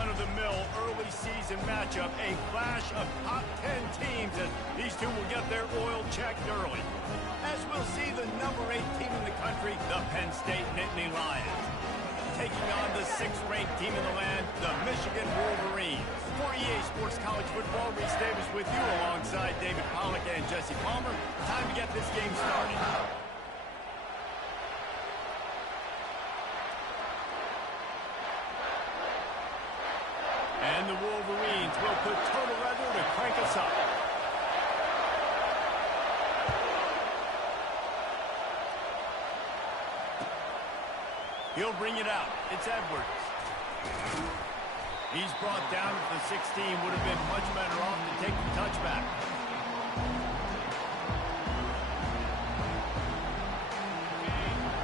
run-of-the-mill early season matchup, a clash of top 10 teams as these two will get their oil checked early. As we'll see the number 8 team in the country, the Penn State Nittany Lions, taking on the 6th-ranked team in the land, the Michigan Wolverines. For EA Sports College Football, Reese Davis with you alongside David Pollack and Jesse Palmer. Time to get this game started. And the Wolverines will put total weather to crank us up. He'll bring it out. It's Edwards. He's brought down at the 16. Would have been much better off to take the touchback.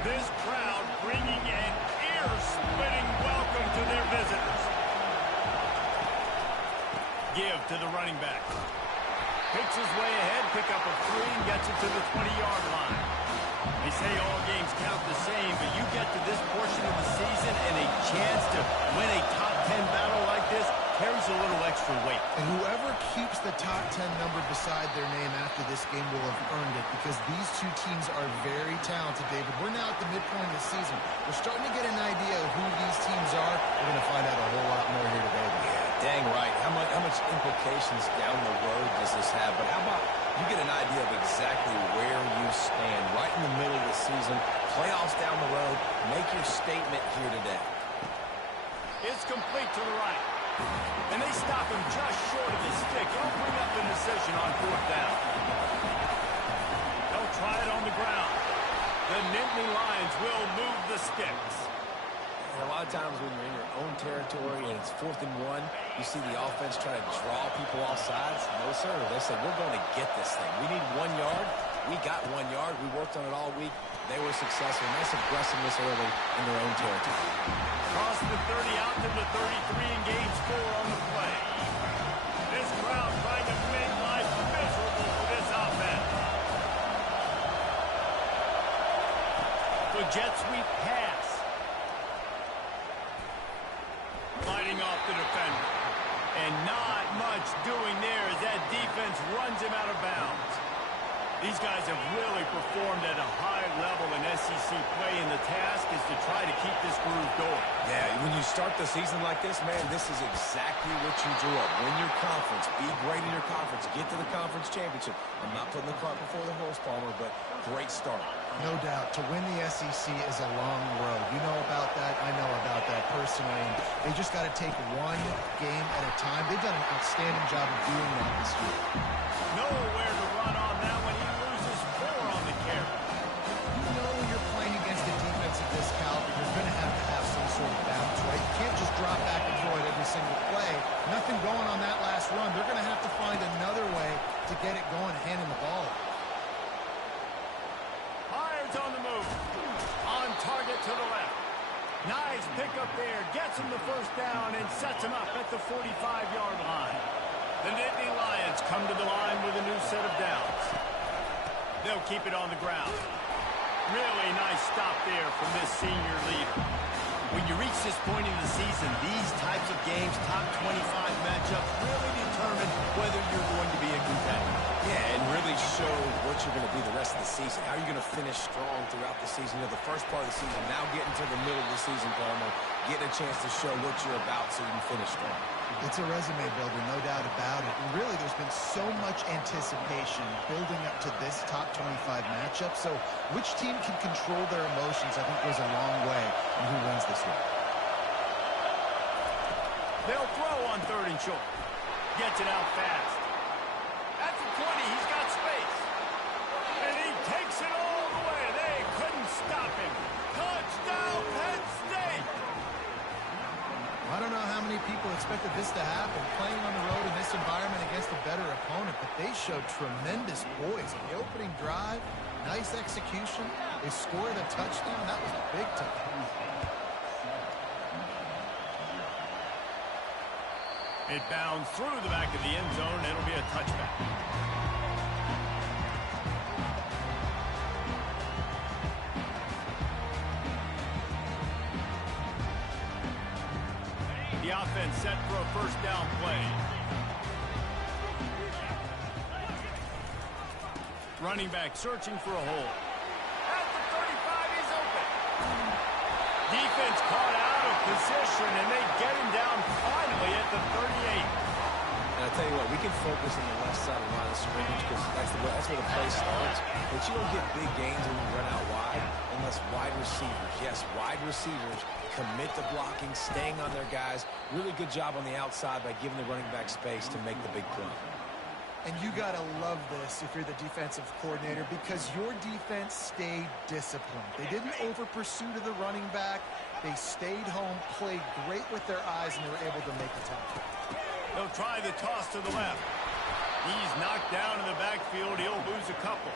This crowd bringing an ear-splitting welcome to their visitors. Give to the running back. Picks his way ahead, pick up a 3, and gets it to the 20-yard line. They say all games count the same, but you get to this portion of the season and a chance to win a top 10 battle like this carries a little extra weight. And whoever keeps the top 10 number beside their name after this game will have earned it, because these two teams are very talented, David. We're now at the midpoint of the season. We're starting to get an idea of who these teams are. We're going to find out a whole lot more here today. Dang right. How much implications down the road does this have? But how about you get an idea of exactly where you stand right in the middle of the season, playoffs down the road, make your statement here today. It's complete to the right. And they stop him just short of the stick. He'll bring up the decision on 4th down. They'll try it on the ground. The Nittany Lions will move the sticks. And a lot of times when you're in your own territory and it's 4th and 1, you see the offense try to draw people off sides. No, sir. They said, we're going to get this thing. We need 1 yard. We got 1 yard. We worked on it all week. They were successful. Nice aggressiveness early in their own territory. Cross the 30 out to the 33 and gains 4 on the play. This crowd trying to make life miserable for this offense. The jet sweep pass. Fighting off the defender. And not much doing there as that defense runs him out of bounds. These guys have really performed at a high level in SEC play, and the task is to try to keep this groove going. Yeah, when you start the season like this, man, this is exactly what you drew up. Win your conference. Be great in your conference. Get to the conference championship. I'm not putting the cart before the horse, Palmer, but great start. No doubt. To win the SEC is a long road. You know about that. I know about that personally. And they just got to take one game at a time. They've done an outstanding job of doing that this year. Nowhere to run on that when he loses 4 on the carry. You know when you're playing against a defense of this caliber, you're going to have some sort of bounce, right? You can't just drop back and throw it every single play. Nothing going on that last run. They're going to have to find another way to get it going, handing the ball. On the move. On target to the left. Nice pickup there. Gets him the 1st down and sets him up at the 45-yard line. The Nittany Lions come to the line with a new set of downs. They'll keep it on the ground. Really nice stop there from this senior leader. When you reach this point in the season, these types of games, top 25 matchups, really determine whether you're going to be a contender. Yeah, and really show what you're going to be the rest of the season. How are you going to finish strong throughout the season? You know, the first part of the season, now getting to the middle of the season, Palmer, getting a chance to show what you're about so you can finish strong. It's a resume builder, no doubt about it. And really, there's been so much anticipation building up to this top 25 matchup. So which team can control their emotions, I think, goes a long way in who wins this one. They'll throw on 3rd and short. Gets it out fast. At the 20, he's got space. And he takes it all the way. They couldn't stop him. Touchdown, Penn State! I don't know how many people expected this to happen, playing on the road in this environment against a better opponent, but they showed tremendous poise. In the opening drive, nice execution. They scored a touchdown. That was big time. It bounds through the back of the end zone. It'll be a touchback. The offense set for a first down play. Running back searching for a hole. At the 35, he's open. Defense caught out of position, and they get him down finally at the 38. And I'll tell you what, we can focus on the left side of the line of scrimmage because that's where the play starts. But you don't get big gains when you run out wide unless wide receivers, yes, wide receivers commit to blocking, staying on their guys. Really good job on the outside by giving the running back space to make the big play. And you got to love this if you're the defensive coordinator because your defense stayed disciplined. They didn't over-pursue to the running back. They stayed home, played great with their eyes, and they were able to make a tackle. They'll try the toss to the left. He's knocked down in the backfield. He'll lose a couple.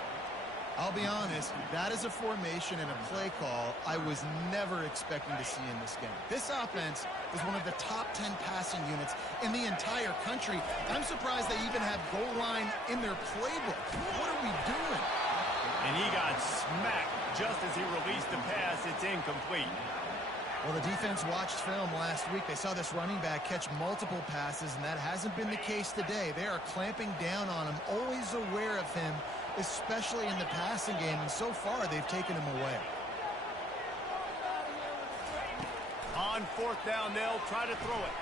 I'll be honest, that is a formation and a play call I was never expecting to see in this game. This offense is one of the top 10 passing units in the entire country. I'm surprised they even have goal line in their playbook. What are we doing? And he got smacked just as he released the pass. It's incomplete. Well, the defense watched film last week. They saw this running back catch multiple passes, and that hasn't been the case today. They are clamping down on him, always aware of him, especially in the passing game, and so far they've taken him away. On fourth down, they'll try to throw it.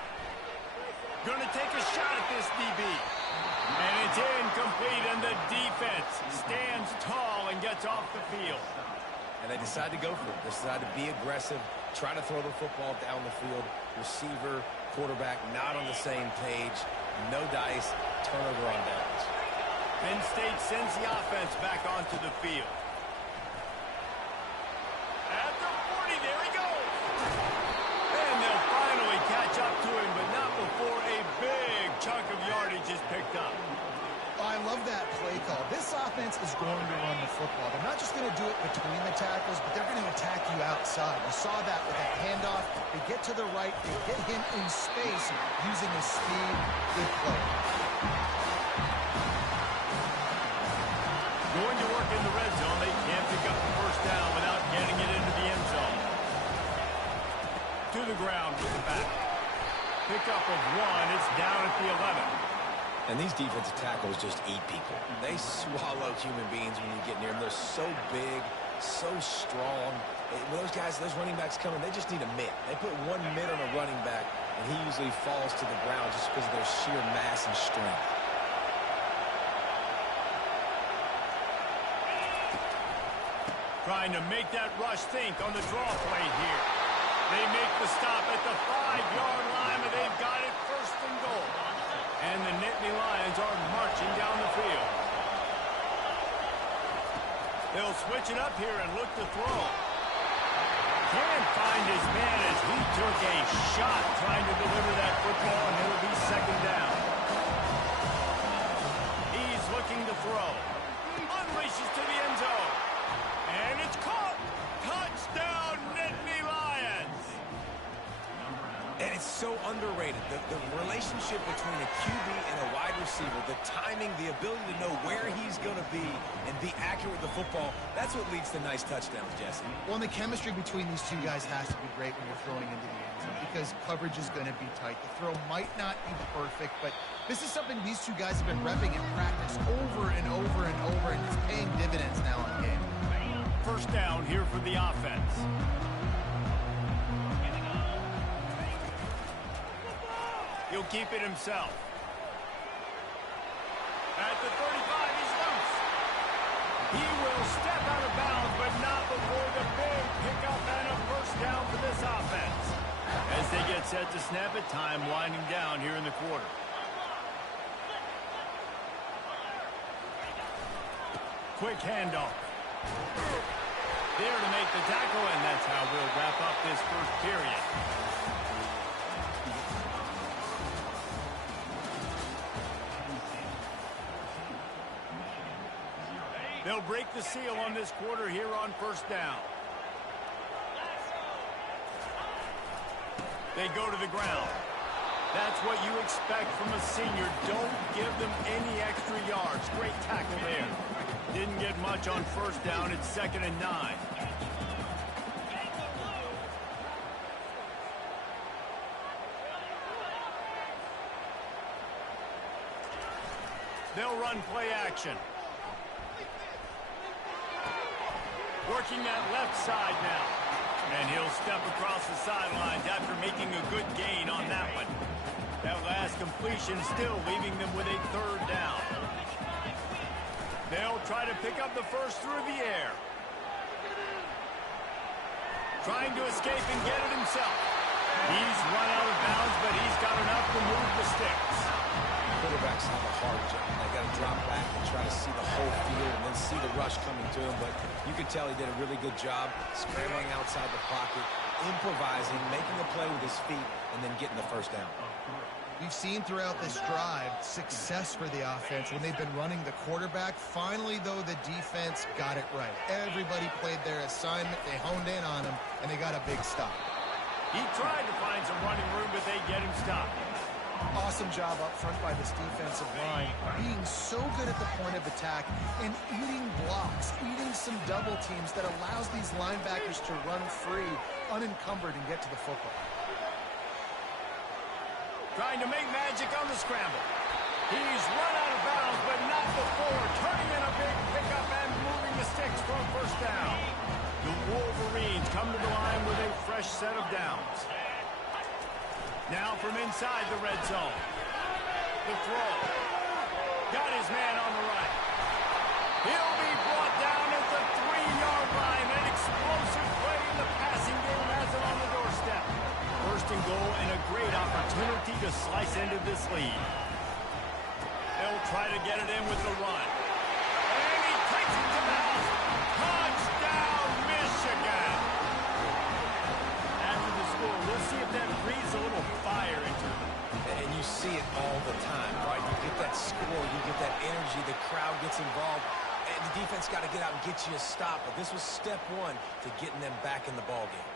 Gonna take a shot at this DB. And it's incomplete, and the defense stands tall and gets off the field. And they decide to go for it. They decide to be aggressive, try to throw the football down the field. Receiver, quarterback, not on the same page. No dice, turnover on downs. Penn State sends the offense back onto the field. At the 40, there he goes. And they'll finally catch up to him, but not before a big chunk of yardage is picked up. I love that play call. This offense is going to run the football. They're not just going to do it between the tackles, but they're going to attack you outside. You saw that with that handoff. They get to the right. They get him in space using his speed. Good play. Going to work in the red zone. They can't pick up the first down without getting it into the end zone. To the ground with the back. Pickup of one. It's down at the 11. And these defensive tackles just eat people. They swallow human beings when you get near them. They're so big, so strong. When those guys, those running backs come in, they just need a mitt. They put one mitt on a running back, and he usually falls to the ground just because of their sheer mass and strength. Trying to make that rush think on the draw play here. They make the stop at the 5-yard line, and they've got it first and goal. And the Nittany Lions are marching down the field. They'll switch it up here and look to throw. Can't find his man as he took a shot trying to deliver that football, and it'll be second down. He's looking to throw. Unleashes to the end zone. And it's caught. Touchdown, Nittany Lions. And it's so underrated. The relationship between a QB and a wide receiver, the timing, the ability to know where he's going to be and be accurate with the football, that's what leads to nice touchdowns, Jesse. Well, and the chemistry between these two guys has to be great when you're throwing into the end zone because coverage is going to be tight. The throw might not be perfect, but this is something these two guys have been repping in practice over and over and over, and it's paying dividends now in game. First down here for the offense. He'll keep it himself. At the 35, he's loose. He will step out of bounds, but not before the big pickup and a first down for this offense. As they get set to snap it, time winding down here in the quarter. Quick handoff. There to make the tackle, and that's how we'll wrap up this first period. They'll break the seal on this quarter here on first down. They go to the ground. That's what you expect from a senior. Don't give them any extra yards. Great tackle there. Didn't get much on first down. It's 2nd and 9. They'll run play action. Working that left side now. And he'll step across the sidelines after making a good gain on that one. That last completion still leaving them with a third down. They'll try to pick up the first through the air. Trying to escape and get it himself. He's run out of bounds, but he's got enough to move the sticks. Quarterbacks have a hard job. They got to drop back and try to see the whole field and then see the rush coming to him. But you could tell he did a really good job scrambling outside the pocket, improvising, making a play with his feet, and then getting the first down. We've seen throughout this drive success for the offense when they've been running the quarterback. Finally, though, the defense got it right. Everybody played their assignment. They honed in on him, and they got a big stop. He tried to find some running room, but they get him stopped. Awesome job up front by this defensive line, being so good at the point of attack and eating blocks, eating some double teams that allows these linebackers to run free, unencumbered, and get to the football. Trying to make magic on the scramble. He's run out of bounds, but not before turning in a big pickup and moving the sticks for a first down. The Wolverines come to the line with a fresh set of downs. Now from inside the red zone. The throw. Got his man on the right. He'll be brought down at the 3-yard line. An explosive play in the passing game has it on the doorstep. First and goal and a great opportunity to slice into this lead. They'll try to get it in with the run. And he takes it to the house. Touchdown, Michigan. After the score, we'll see if that breathes a little fire into him. And you see it all the time, right? You get that score, you get that energy, the crowd gets involved, and the defense got to get out and get you a stop. But this was step one to getting them back in the ballgame.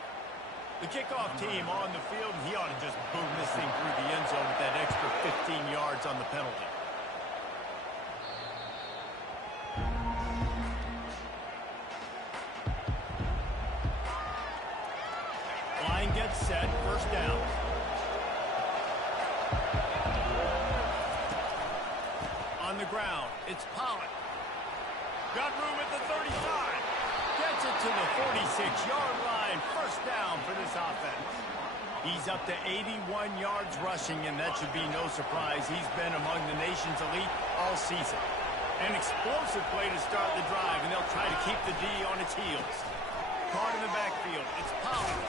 The kickoff team on the field, and he ought to just boom this thing through the end zone with that extra 15 yards on the penalty. Line gets set, first down. On the ground, it's Pollard. Got room at the 35. Gets it to the 46-yard line. First down for this offense. He's up to 81 yards rushing, and that should be no surprise. He's been among the nation's elite all season. An explosive play to start the drive, and they'll try to keep the D on its heels. Caught in the backfield. It's Pollard.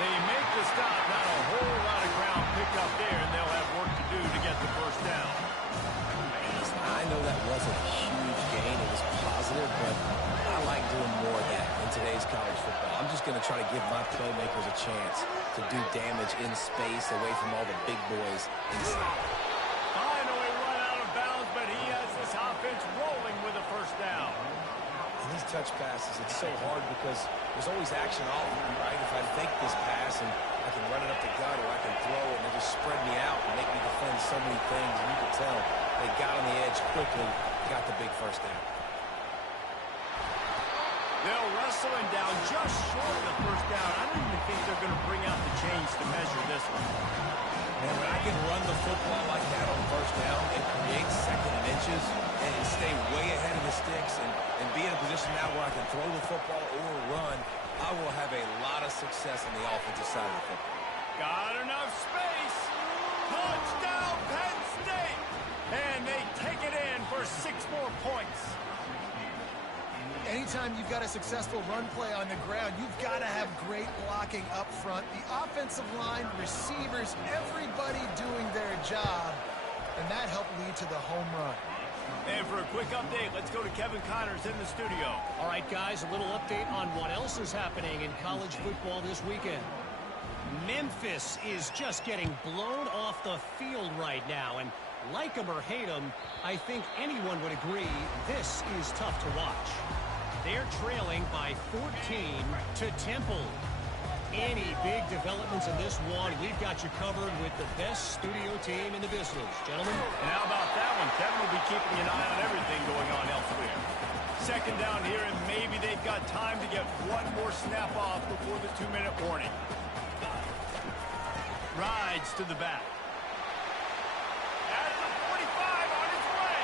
They make the stop. Not a whole lot of ground picked up there, and they'll have work to do to get the first down. I know that wasn't a huge gain. It was positive, but I like doing more of that in today's college football. I'm just going to try to give my playmakers a chance to do damage in space away from all the big boys inside. Finally run out of bounds, but he has this offense rolling with a first down. And these touch passes, it's so hard because there's always action all of them, right? If I fake this pass and I can run it up the gut or I can throw it and they just spread me out and make me defend so many things, and you can tell they got on the edge quickly, got the big first down. They'll wrestle him down just short of the first down. I don't even think they're going to bring out the chains to measure this one. And when I can run the football like that on first down and create second and inches and stay way ahead of the sticks and be in a position now where I can throw the football or run, I will have a lot of success on the offensive side of the football. Got enough space. Touchdown, Penn State. And they take it in for 6 more points. Anytime you've got a successful run play on the ground, you've got to have great blocking up front. The offensive line, receivers, everybody doing their job, and that helped lead to the home run. And for a quick update, let's go to Kevin Connors in the studio. All right, guys, a little update on what else is happening in college football this weekend. Memphis is just getting blown off the field right now, and like them or hate them, I think anyone would agree this is tough to watch. They're trailing by 14 to Temple. Any big developments in this one, we've got you covered with the best studio team in the business. Gentlemen? And how about that one? Kevin will be keeping an eye on everything going on elsewhere. Second down here, and maybe they've got time to get one more snap off before the 2-minute warning. Rides to the back. At the 45 on his way.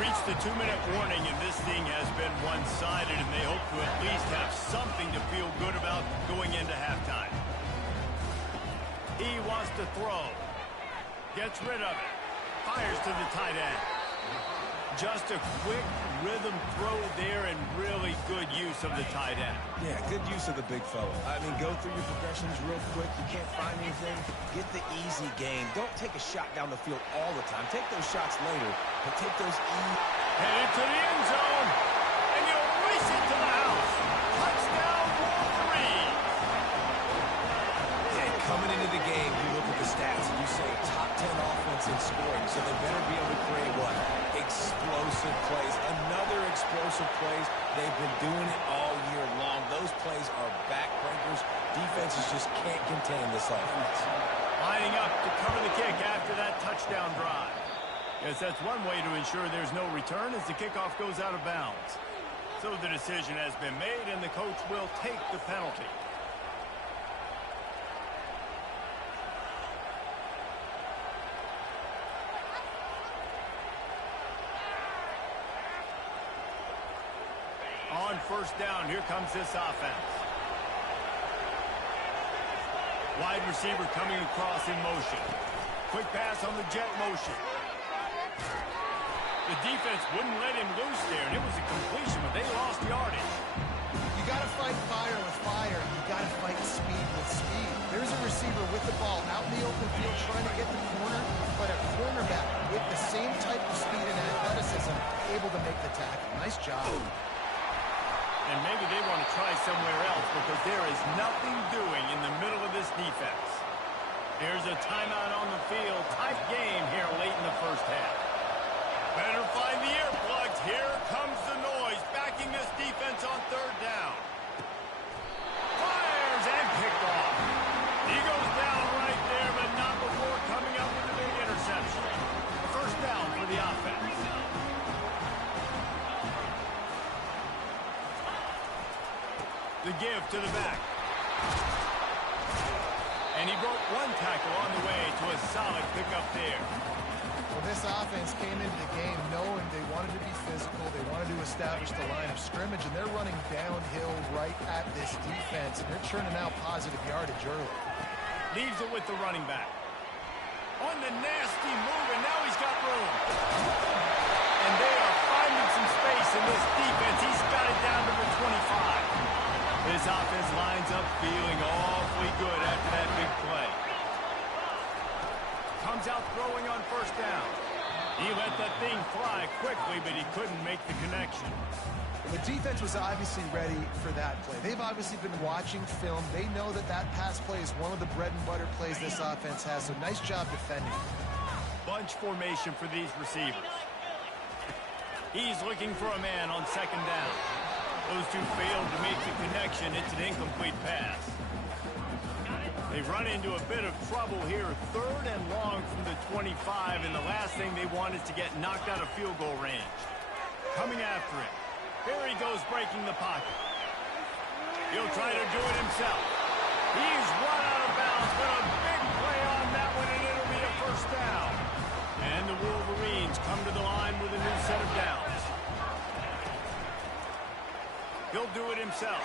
reached the 2-minute warning, and this thing has been one-sided, and they hope to at least have something to feel good about going into halftime. He wants to throw. Gets rid of it. Fires to the tight end. Just a quick rhythm throw there and really good use of the tight end. Yeah, good use of the big fella. I mean, go through your progressions real quick. You can't find anything. Get the easy game. Don't take a shot down the field all the time. Take those shots later, but take those easy. Headed to the end zone, and you'll race it to the house. Touchdown, Wolverine. And coming into the game, you look at the stats and you say top 10 offense in scoring, so they better be able to create what? Explosive plays. Another explosive plays. They've been doing it all year long. Those plays are backbreakers. Defenses just can't contain this offense. Lining up to cover the kick after that touchdown drive. Yes, that's one way to ensure there's no return as the kickoff goes out of bounds. So the decision has been made, and the coach will take the penalty. On first down, here comes this offense. Wide receiver coming across in motion. Quick pass on the jet motion. The defense wouldn't let him loose there, and it was a completion, but they lost yardage. You got to fight fire with fire. You got to fight speed with speed. There's a receiver with the ball out in the open field trying to get the corner, but a cornerback with the same type of speed and athleticism able to make the tackle. Nice job. And maybe they want to try somewhere else because there is nothing doing in the middle of this defense. There's a timeout on the field. Tight game here late in the first half. Better find the earplugs. Here comes the noise. Backing this defense on third down. Fires and picked off. He goes down right there, but not before coming up with a big interception. First down for the offense. The give to the back. And he broke one tackle on the way to a solid pickup there. Well, this offense came into the game knowing they wanted to be physical. They wanted to establish the line of scrimmage, and they're running downhill right at this defense, and they're churning out positive yardage early. Leaves it with the running back. On the nasty move, and now he's got room. And they are finding some space in this defense. He's got it down to the 25. This offense lines up feeling awfully good after that big play. Comes out throwing on first down. He let that thing fly quickly, but he couldn't make the connection. The defense was obviously ready for that play. They've obviously been watching film. They know that that pass play is one of the bread and butter plays this offense has, so nice job defending. Bunch formation for these receivers. He's looking for a man on second down. Those two failed to make the connection. It's an incomplete pass. They run into a bit of trouble here. Third and long from the 25, and the last thing they want is to get knocked out of field goal range. Coming after it. Here he goes breaking the pocket. He'll try to do it himself. He's run out of bounds, but a big play on that one, and it'll be a first down. And the Wolverines come to the line with a new set of downs. He'll do it himself.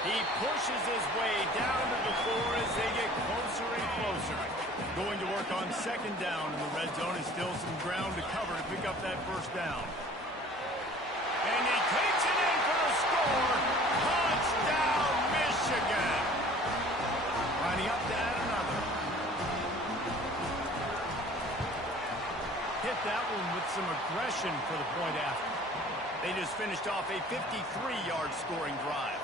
He pushes his way down to the 4 as they get closer and closer. Going to work on second down in the red zone is still some ground to cover to pick up that first down. And he takes it in for the score. Touchdown, Michigan. Lining up to add another. Hit that one with some aggression for the point after. They just finished off a 53-yard scoring drive.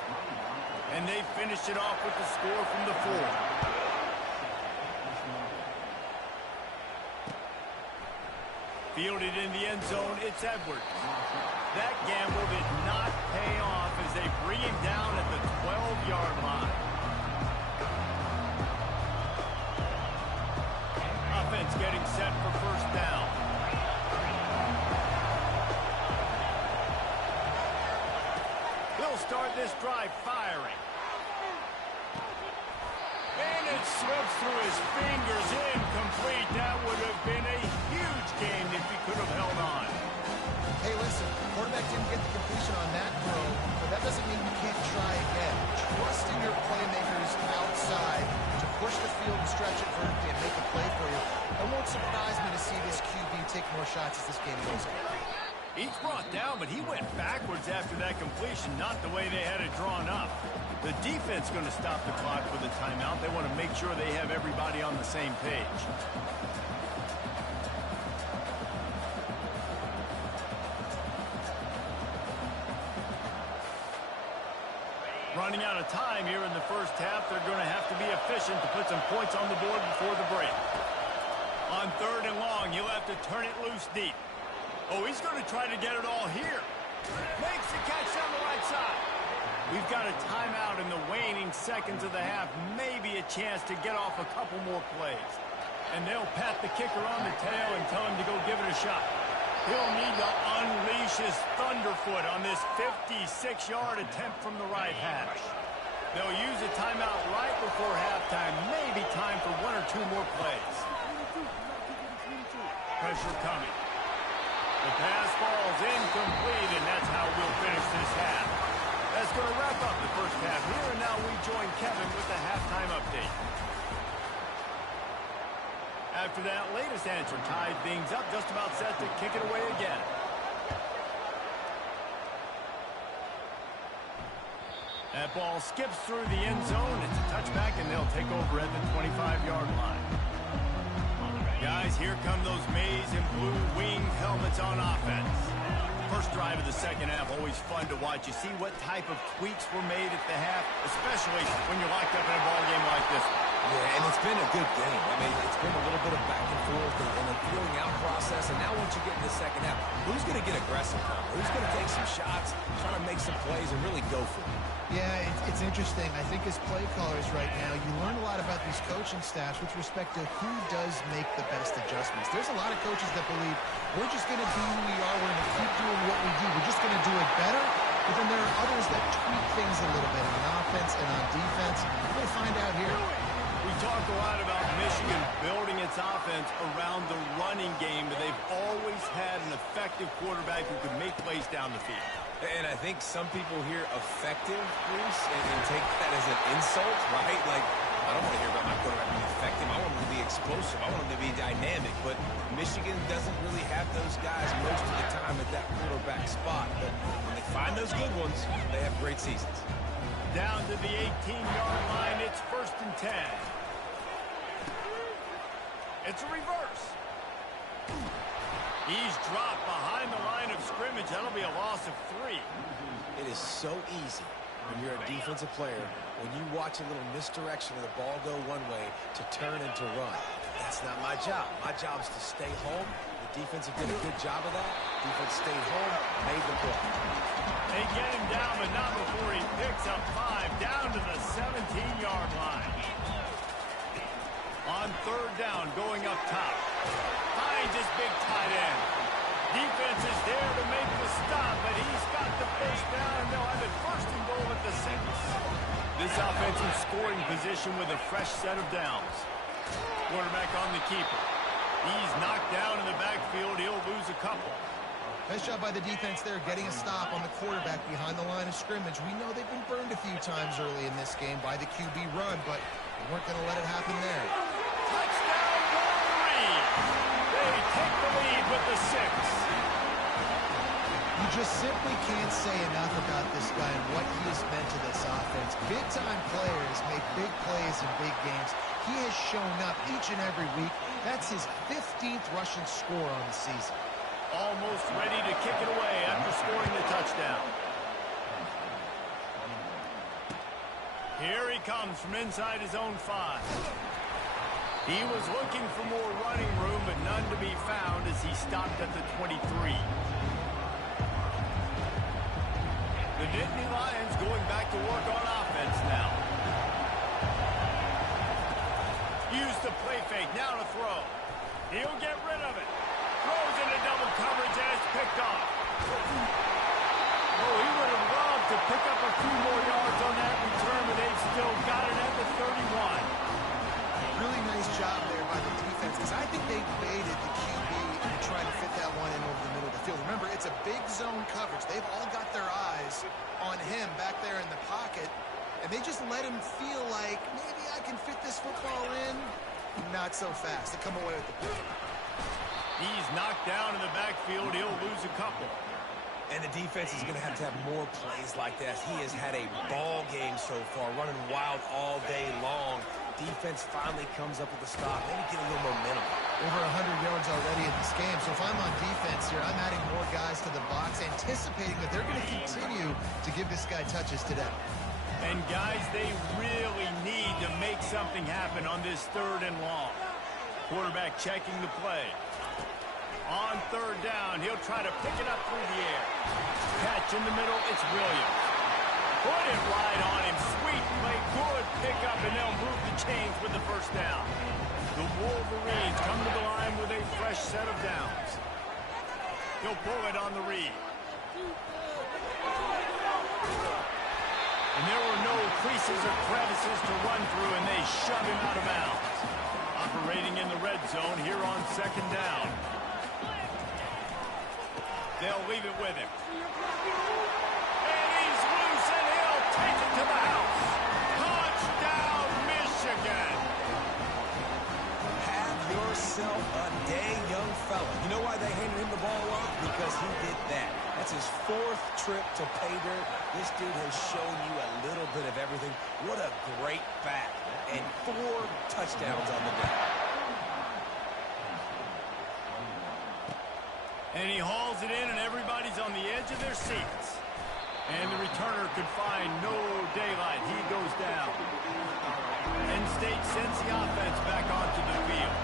And they finished it off with the score from the 4. Fielded in the end zone, it's Edwards. That gamble did not pay off as they bring him down at the 12-yard line. Offense getting set for first down. They'll start this drive firing. And it slips through his fingers, incomplete. That would have been a huge gain if he could have held on. hey, listen, quarterback didn't get the completion on that throw, but that doesn't mean you can't try again. Trust in your playmakers outside to push the field and stretch it vertically and make a play for you. It won't surprise me to see this QB take more shots as this game goes on. He's brought down, but he went backwards after that completion, not the way they had it drawn up. The defense going to stop the clock for the timeout. They want to make sure they have everybody on the same page. Running out of time here in the first half. They're going to have to be efficient to put some points on the board before the break. On 3rd and long, he'll have to turn it loose deep. Oh, he's going to try to get it all here. Makes the catch down the right side. We've got a timeout in the waning seconds of the half. Maybe a chance to get off a couple more plays. And they'll pat the kicker on the tail and tell him to go give it a shot. He'll need to unleash his thunderfoot on this 56-yard attempt from the right hash. They'll use a timeout right before halftime. Maybe time for 1 or 2 more plays. Pressure coming. The pass falls incomplete, and that's how we'll finish this half. That's going to wrap up the first half here, and now we join Kevin with the halftime update. After that latest answer tied things up, just about set to kick it away again. That ball skips through the end zone. It's a touchback, and they'll take over at the 25-yard line. Guys, here come those maize and blue winged helmets on offense. First drive of the second half, always fun to watch. You see what type of tweaks were made at the half, especially when you're locked up in a ball game like this. Yeah, and it's been a good game. I mean, it's been a little bit of back and forth and a feeling out process. And now once you get in the second half, who's going to get aggressive? Who's going to take some shots, try to make some plays, and really go for it? Yeah, it's interesting. I think as play callers right now, you learn a lot about these coaching staffs with respect to who does make the best adjustments. There's a lot of coaches that believe we're just going to be who we are. We're going to keep doing what we do. We're just going to do it better. But then there are others that tweak things a little bit on offense and on defense. We're going to find out here. We talk a lot about Michigan building its offense around the running game, but they've always had an effective quarterback who can make plays down the field. And I think some people hear effective, Bruce, and take that as an insult, right? Like, I don't want to hear about my quarterback being effective. I want him to be explosive. I want him to be dynamic. But Michigan doesn't really have those guys most of the time at that quarterback spot. But when they find those good ones, they have great seasons. Down to the 18-yard line. It's 1st and 10. It's a reverse. He's dropped behind the line of scrimmage. That'll be a loss of 3. It is so easy when you're a defensive player, when you watch a little misdirection of the ball go one way to turn and to run. That's not my job. My job is to stay home. The defense did a good job of that. Defense stayed home, made the play. They get him down, but not before he picks up 5 down to the 17-yard line. On 3rd down, going up top. Finds his big tight end. Defense is there to make the stop, but he's got the first down, and they'll have it 1st and goal at the 6. This offensive scoring position with a fresh set of downs. Quarterback on the keeper. He's knocked down in the backfield. He'll lose a couple. Nice job by the defense there, getting a stop on the quarterback behind the line of scrimmage. We know they've been burned a few times early in this game by the QB run, but they weren't going to let it happen there. Touchdown, Wolverine! They take the lead with the 6. You just simply can't say enough about this guy and what he has meant to this offense. Big-time players make big plays in big games. He has shown up each and every week. That's his 15th rushing score on the season. Almost ready to kick it away after scoring the touchdown. Here he comes from inside his own 5. He was looking for more running room, but none to be found as he stopped at the 23. The Nittany Lions going back to work on offense now. Use the play fake, now to throw. He'll get rid of it. Throws into double coverage and it's picked off. Oh, he would have loved to pick up a few more yards on that return, but they've still got it at the 31. Really nice job there by the defense, because I think they baited the QB and tried to fit that one in over the middle of the field. Remember, it's a big zone coverage. They've all got their eyes on him back there in the pocket, and they just let him feel like, maybe I can fit this football in. Not so fast. They come away with the pick. He's knocked down in the backfield. He'll lose a couple. And the defense is going to have more plays like that. He has had a ball game so far, running wild all day long. Defense finally comes up with a stop, maybe get a little momentum. Over 100 yards already in this game. So if I'm on defense here, I'm adding more guys to the box, anticipating that they're going to continue to give this guy touches today. And guys, they really need to make something happen on this 3rd and long. Quarterback checking the play. On 3rd down, he'll try to pick it up through the air. Catch in the middle, it's Williams. Put it right on him. Sweet play, good pickup, and they'll move the chains with the 1st down. The Wolverines come to the line with a fresh set of downs. He'll pull it on the read. And there were no creases or crevices to run through, and they shove him out of bounds. Operating in the red zone here on 2nd down. They'll leave it with him. And he's loose, and he'll take it to the house. Touchdown, Michigan. Have yourself a day, young fella. You know why they handed him the ball off? Because he did that. That's his 4th trip to pay dirt. This dude has shown you a little bit of everything. What a great back. And 4 touchdowns on the day. And he hauls it in, and everybody's on the edge of their seats. And the returner could find no daylight. He goes down. Penn State sends the offense back onto the field.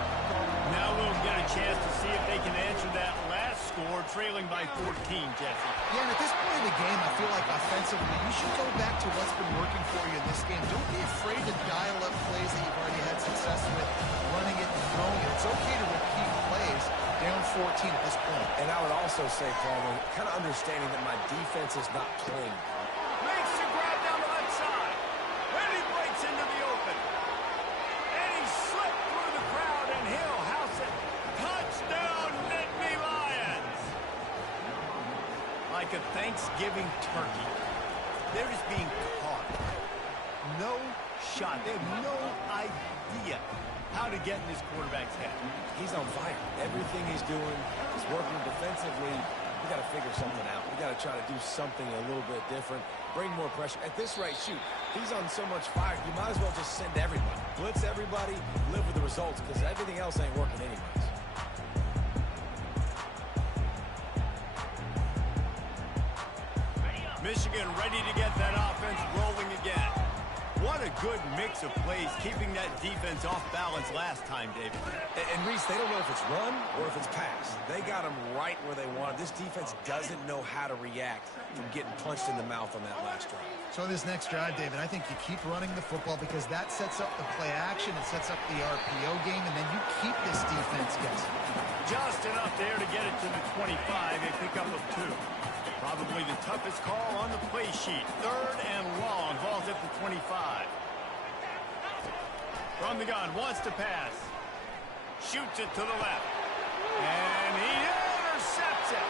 Now we'll get a chance to see if they can answer that last score, trailing by 14, Jesse. Yeah, and at this point in the game, I feel like offensively, you should go back to what's been working for you in this game. Don't be afraid to dial up plays that you've already had success with, running it and throwing it. It's okay to repeat plays. Down 14 at this point. And I would also say, Palmer, kind of understanding that my defense is not playing. Makes the grab down the left side. And he breaks into the open. And he slipped through the crowd, and he'll house it. Touchdown, Nittany Lions. Like a Thanksgiving turkey. They're just being caught. No shot. They have no idea how to get in this quarterback's head. He's on fire. Everything he's doing is working defensively. We got to figure something out. We got to try to do something a little bit different. Bring more pressure. At this rate, shoot, he's on so much fire, you might as well just send everybody. Blitz everybody, live with the results, because everything else ain't working anyways. Michigan ready to get that offense rolling again. What a good mix of plays, keeping that defense off balance last time, David. And Reese, they don't know if it's run or if it's pass. They got them right where they want. This defense doesn't know how to react from getting punched in the mouth on that last drive. So this next drive, David, I think you keep running the football because that sets up the play action, it sets up the RPO game, and then you keep this defense guessing. Just enough there to get it to the 25, a pickup of 2. Probably the toughest call on the play sheet. 3rd and long, ball's at the 25. From the gun, wants to pass. Shoots it to the left. And he intercepts it.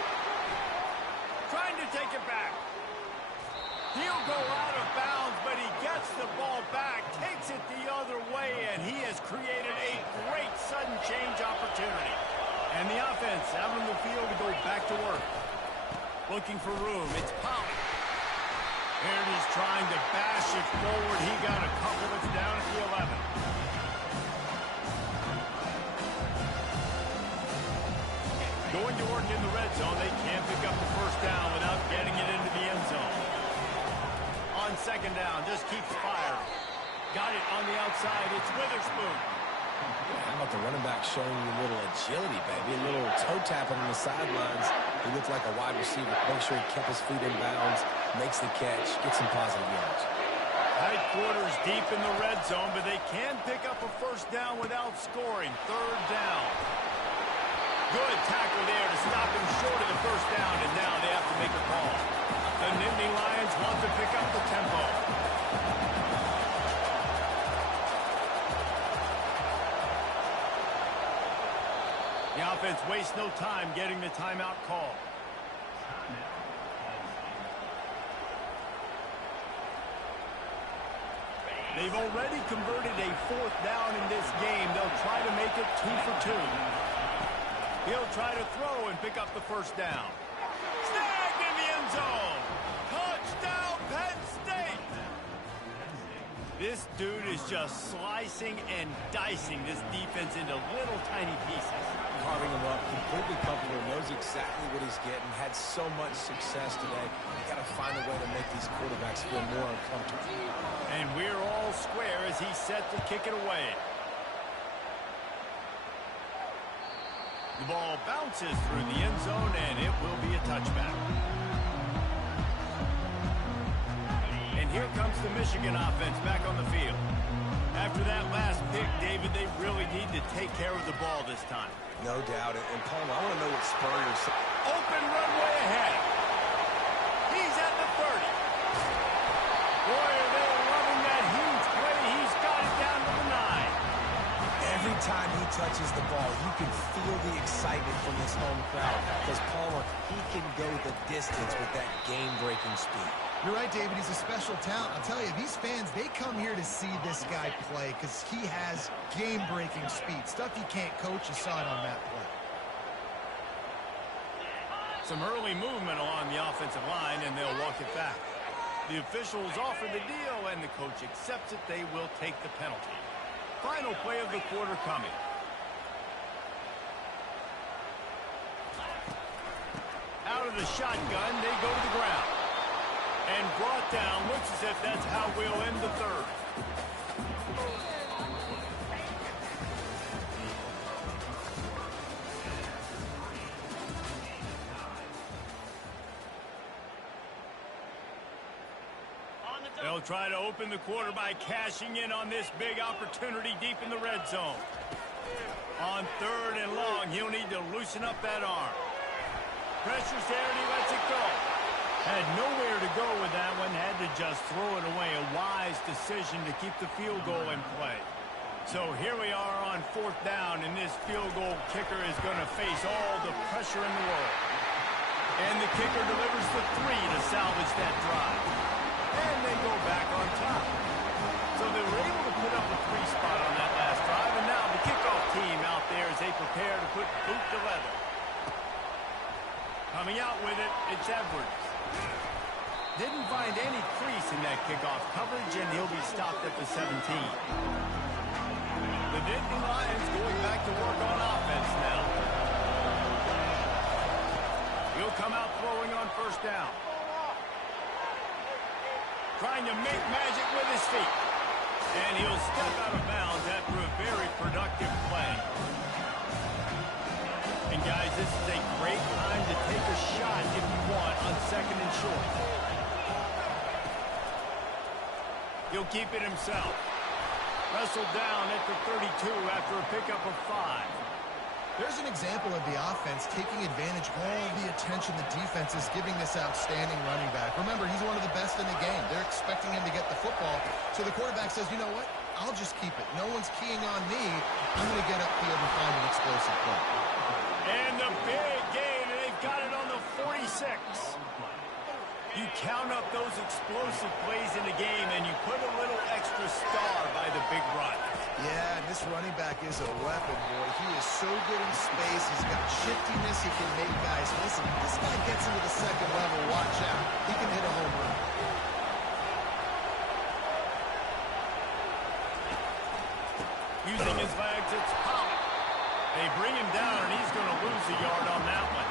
Trying to take it back. He'll go out of bounds, but he gets the ball back, takes it the other way, and he has created a great sudden change opportunity. And the offense out on the field to go back to work. Looking for room. It's Pollard. Here he's trying to bash it forward. He got a couple. It's down at the 11. Going to work in the red zone. They can't pick up the 1st down without getting it into the end zone. On 2nd down, just keeps firing. Got it on the outside. It's Witherspoon. How about the running back showing you a little agility, baby? A little toe tapping on the sidelines. He looked like a wide receiver. Make sure he kept his feet in bounds, makes the catch, gets some positive yards. Tight quarters deep in the red zone, but they can pick up a 1st down without scoring. 3rd down. Good tackle there to stop him short of the 1st down, and now they have to make a call. The Nittany Lions want to pick up the tempo. The offense wastes no time getting the timeout call. They've already converted a 4th down in this game. They'll try to make it 2 for 2. He'll try to throw and pick up the 1st down. Snagged in the end zone. Touchdown, Penn State. This dude is just slicing and dicing this defense into little tiny pieces. Carving him up, completely comfortable, knows exactly what he's getting, had so much success today. You got to find a way to make these quarterbacks feel more uncomfortable. And we're all square as he's set to kick it away. The ball bounces through the end zone, and it will be a touchback. And here comes the Michigan offense back on the field. After that last pick, David, they really need to take care of the ball this time. No doubt. And Palmer, I want to know what Spurrier's... Open runway ahead. He's at the 30. Boy, are they loving that huge play. He's got it down to the 9. Every time he touches the ball, you can feel the excitement from this home crowd. Because Palmer, he can go the distance with that game-breaking speed. You're right, David. He's a special talent. I'll tell you, these fans, they come here to see this guy play because he has game-breaking speed. Stuff you can't coach. You saw it on that play. Some early movement along the offensive line, and they'll walk it back. The officials offer the deal, and the coach accepts it. They will take the penalty. Final play of the quarter coming. Out of the shotgun, they go to the ground. And brought down, looks as if that's how we'll end the 3rd. They'll try to open the quarter by cashing in on this big opportunity deep in the red zone. On 3rd and long, he'll need to loosen up that arm. Pressure's there and he lets it go. Had nowhere to go with that one. Had to just throw it away. A wise decision to keep the field goal in play. So here we are on 4th down, and this field goal kicker is going to face all the pressure in the world. And the kicker delivers the 3 to salvage that drive. And they go back on top. So they were able to put up a 3 spot on that last drive, and now the kickoff team out there as they prepare to put boot to leather. Coming out with it, it's Edwards. Didn't find any crease in that kickoff coverage, and he'll be stopped at the 17. The Nittany Lions going back to work on offense now. He'll come out throwing on 1st down. Trying to make magic with his feet. And he'll step out of bounds after a very productive play. And guys, this is a great time to take a shot if you want on 2nd and short. He'll keep it himself. Wrestled down at the 32 after a pickup of 5. There's an example of the offense taking advantage of all the attention the defense is giving this outstanding running back. Remember, he's one of the best in the game. They're expecting him to get the football. So the quarterback says, you know what? I'll just keep it. No one's keying on me. I'm going to get upfield and find an explosive play. And the big gain, and they've got it on the 46. You count up those explosive plays in the game, and you put a little extra star by the big run. Yeah, and this running back is a weapon, boy. He is so good in space. He's got shiftiness. He can make guys listen. This guy gets into the 2nd level. Watch out. He can hit a home run. Using his legs, it's Pollard. They bring him down, and he's going to lose a yard on that one.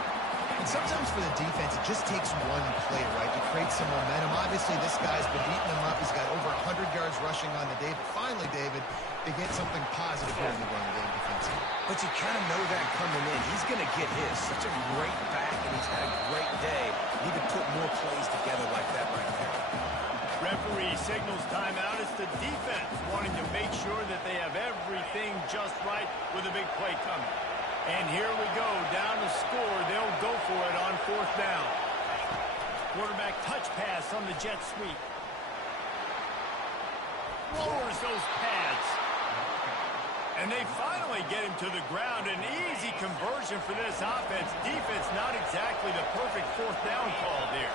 And sometimes for the defense, it just takes one play, right, to create some momentum. Obviously, this guy's been beating them up. He's got over 100 yards rushing on the day. But finally, David, they get something positive here in the run game defensively. But you kind of know that coming in. He's going to get his. Such a great back, and he's had a great day. Need to put more plays together like that right there. Referee signals timeout. It's the defense wanting to make sure that they have everything just right with a big play coming. And here we go, down to score. They'll go for it on 4th down. Quarterback touch pass on the jet sweep. Lowers those pads. And they finally get him to the ground. An easy conversion for this offense. Defense not exactly the perfect 4th down call there.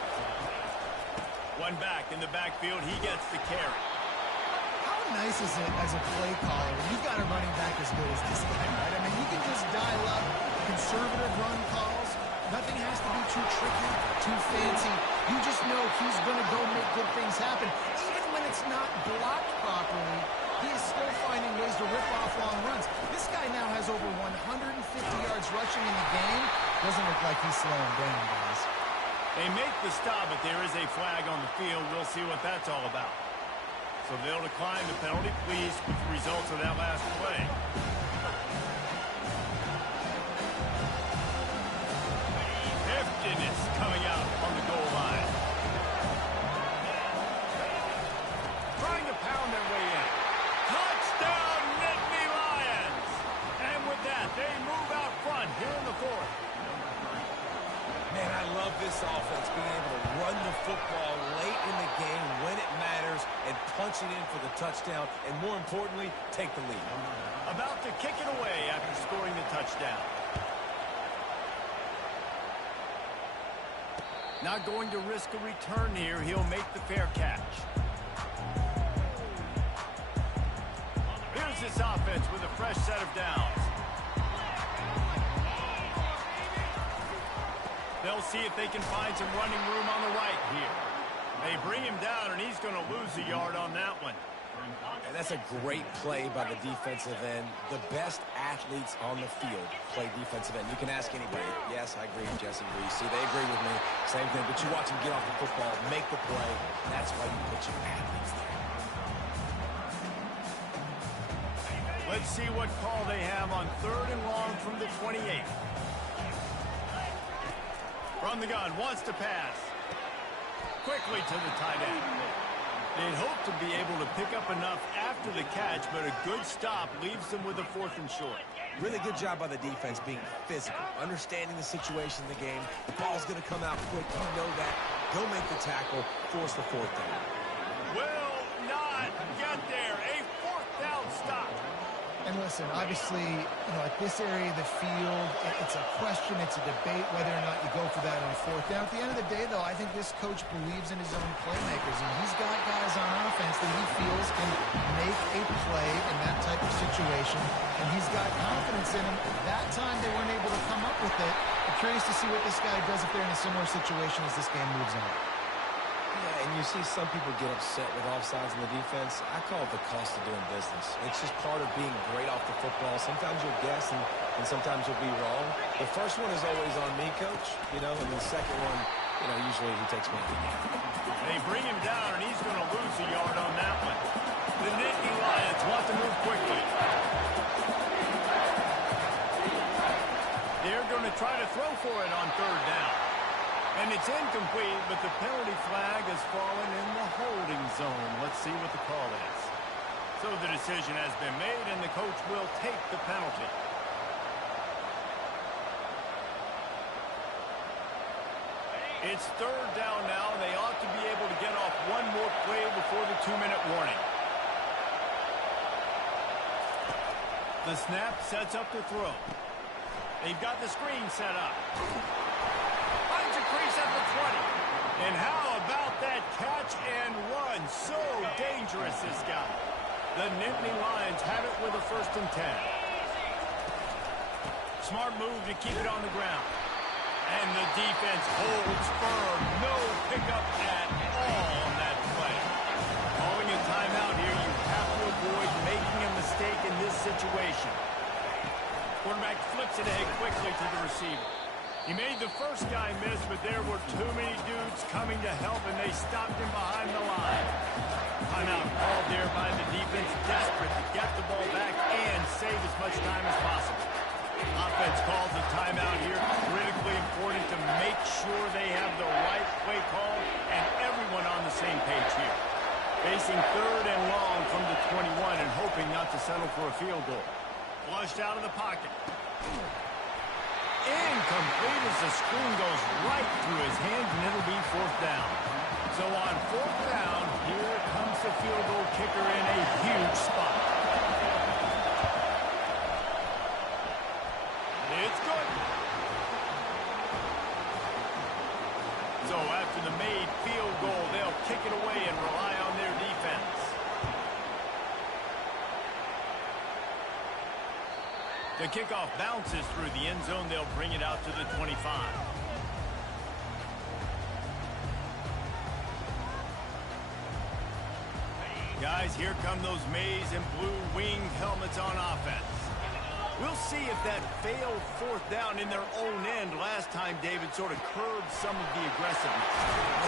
One back in the backfield. He gets the carry. How nice as a play caller when you've got a running back as good as this guy, right? I mean, you can just dial up conservative run calls. Nothing has to be too tricky, too fancy. You just know he's going to go make good things happen. Even when it's not blocked properly, he is still finding ways to rip off long runs. This guy now has over 150 yards rushing in the game. Doesn't look like he's slowing down, guys. They make the stop, but there is a flag on the field. We'll see what that's all about. So they'll decline the penalty, pleased with the results of that last play. Heftiness coming out on the goal line. Trying to pound their way in. Touchdown, Nittany Lions! And with that, they move out front here in the fourth. Man, I love this offense, being able to run the football late in the game when it matters and punch it in for the touchdown, and more importantly, take the lead. About to kick it away after scoring the touchdown. Not going to risk a return here. He'll make the fair catch. Here's this offense with a fresh set of downs. They'll see if they can find some running room on the right here. They bring him down, and he's going to lose a yard on that one. And that's a great play by the defensive end. The best athletes on the field play defensive end. You can ask anybody. Yes, I agree. Jesse agrees. See, they agree with me. Same thing. But you watch them get off the football, make the play. That's why you put your athletes there. Let's see what call they have on 3rd and long from the 28. From the gun, wants to pass. Quickly to the tight end. They'd hope to be able to pick up enough after the catch, but a good stop leaves them with a 4th and short. Really good job by the defense being physical, understanding the situation in the game. The ball's going to come out quick. You know that. Go make the tackle, force the 4th down. Will not get there. A 4th down stop. And listen, obviously, at this area of the field, it's a question, it's a debate whether or not you go for that on 4th down. At the end of the day, though, I think this coach believes in his own playmakers, and he's got guys on offense that he feels can make a play in that type of situation, and he's got confidence in him. That time, they weren't able to come up with it. I'm curious to see what this guy does if they're in a similar situation as this game moves on. Yeah, and you see some people get upset with offsides in the defense. I call it the cost of doing business. It's just part of being great off the football. Sometimes you'll guess, and sometimes you'll be wrong. The first one is always on me, Coach, and the second one, usually he takes me out of the game. They bring him down, and he's going to lose a yard on that one. The Nittany Lions want to move quickly. They're going to try to throw for it on 3rd down. And it's incomplete, but the penalty flag has fallen in the holding zone. Let's see what the call is. So the decision has been made, and the coach will take the penalty. It's 3rd down now, and they ought to be able to get off one more play before the 2-minute warning. The snap sets up the throw. They've got the screen set up. Finds a crease at the 20. And how about that catch and run? So dangerous, this guy. The Nittany Lions have it with a 1st and 10. Smart move to keep it on the ground. And the defense holds firm. No pickup at all on that play. Calling a timeout here, you have to avoid making a mistake in this situation. Quarterback flips it ahead quickly to the receiver. He made the first guy miss, but there were too many dudes coming to help, and they stopped him behind the line. Timeout called there by the defense, desperate to get the ball back and save as much time as possible. Offense calls a timeout here, critically important to make sure they have the right play call and everyone on the same page here. Facing 3rd and long from the 21 and hoping not to settle for a field goal. Flushed out of the pocket. Incomplete as the screen goes right through his hands, and it'll be 4th down. So on 4th down, here comes the field goal kicker in a huge spot. It's good. So after the made field goal, they'll kick it away and rely on their defense. The kickoff bounces through the end zone. They'll bring it out to the 25. Guys, here come those maize and blue winged helmets on offense. We'll see if that failed fourth down in their own end last time, David, sort of curbed some of the aggressiveness.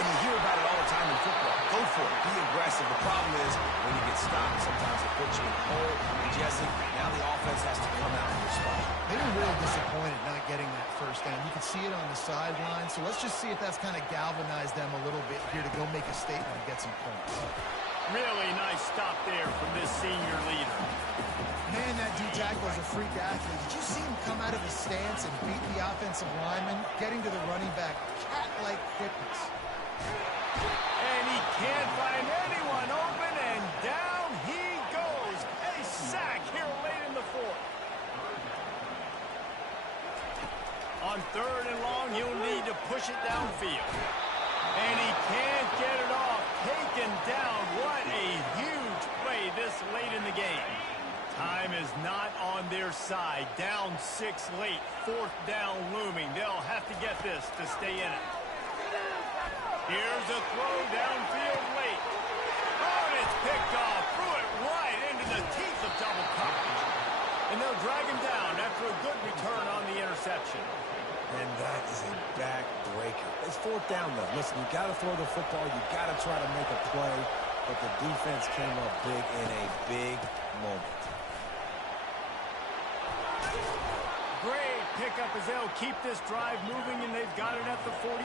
And you hear about it all the time in football. Go for it. Be aggressive. The problem is when you get stopped, sometimes it puts you in a hole. And Jesse, now the offense has to come out and respond. They were real disappointed not getting that first down. You can see it on the sideline. So let's just see if that's kind of galvanized them a little bit here to go make a statement and get some points. Really nice stop there from this senior leader. Man, that D-tackle is a freak athlete. Did you see him come out of his stance and beat the offensive lineman, getting to the running back? Cat-like quickness. And he can't find anyone open, and down he goes. A sack here late in the fourth. On third and long, he'll need to push it downfield. And he can't get it off. Taken down. What a huge play this late in the game. Time is not on their side. Down 6 late. Fourth down looming. They'll have to get this to stay in it. Here's a throw downfield late. Oh, and it's picked off. Threw it right into the teeth of double coverage. And they'll drag him down after a good return on the interception. And that is a back-breaker. It's fourth down, though. Listen, you got to throw the football. You got to try to make a play. But the defense came up big in a big moment. Great pickup as they'll keep this drive moving, and they've got it at the 45.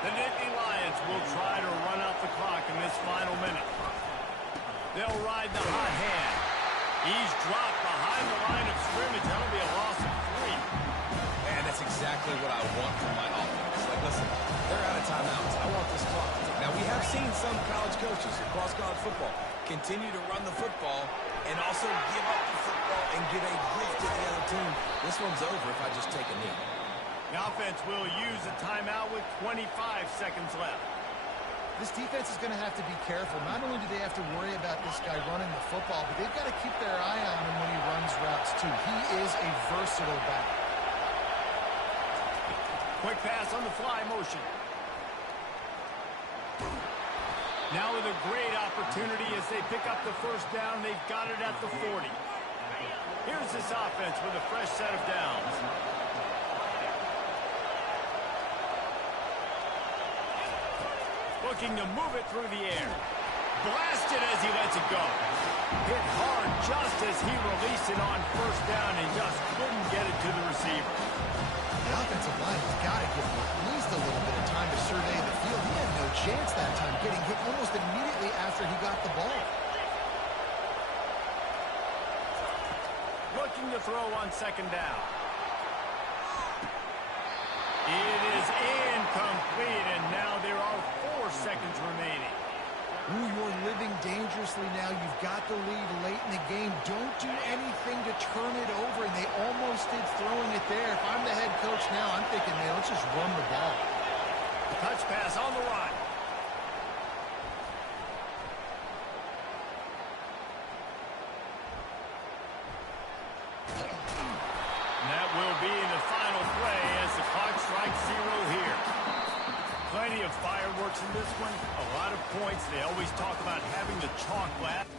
The Nittany Lions will try to run out the clock in this final minute. They'll ride the hot hand. He's dropped behind the line of scrimmage. That'll be a loss of 3. Man, that's exactly what I want from my offense. Like, listen, they're out of timeouts. I want this clock to tick. Now, we have seen some college coaches across college football continue to run the football and also give up the football and give a gift to the other team. This one's over if I just take a knee. The offense will use a timeout with 25 seconds left. This defense is going to have to be careful. Not only do they have to worry about this guy running the football, but they've got to keep their eye on him when he runs routes, too. He is a versatile back. Quick pass on the fly motion. Now with a great opportunity as they pick up the first down. They've got it at the 40. Here's this offense with a fresh set of downs. Looking to move it through the air. Blasted as he lets it go. Hit hard just as he released it on first down and just couldn't get it to the receiver. The offensive line has got to give him at least a little bit of time to survey the field. He had no chance that time, getting hit almost immediately after he got the ball. Looking to throw on second down. It is incomplete, and now there are 4 seconds remaining. Ooh, you're living dangerously now. You've got the lead late in the game. Don't do anything to turn it over, and they almost did throwing it there. If I'm the head coach now, I'm thinking, man, let's just run the ball. Touch pass on the run. And that will be the final play as the clock strikes 0 here. Plenty of fireworks in this one. A lot of points. They always talk about having the chalk last.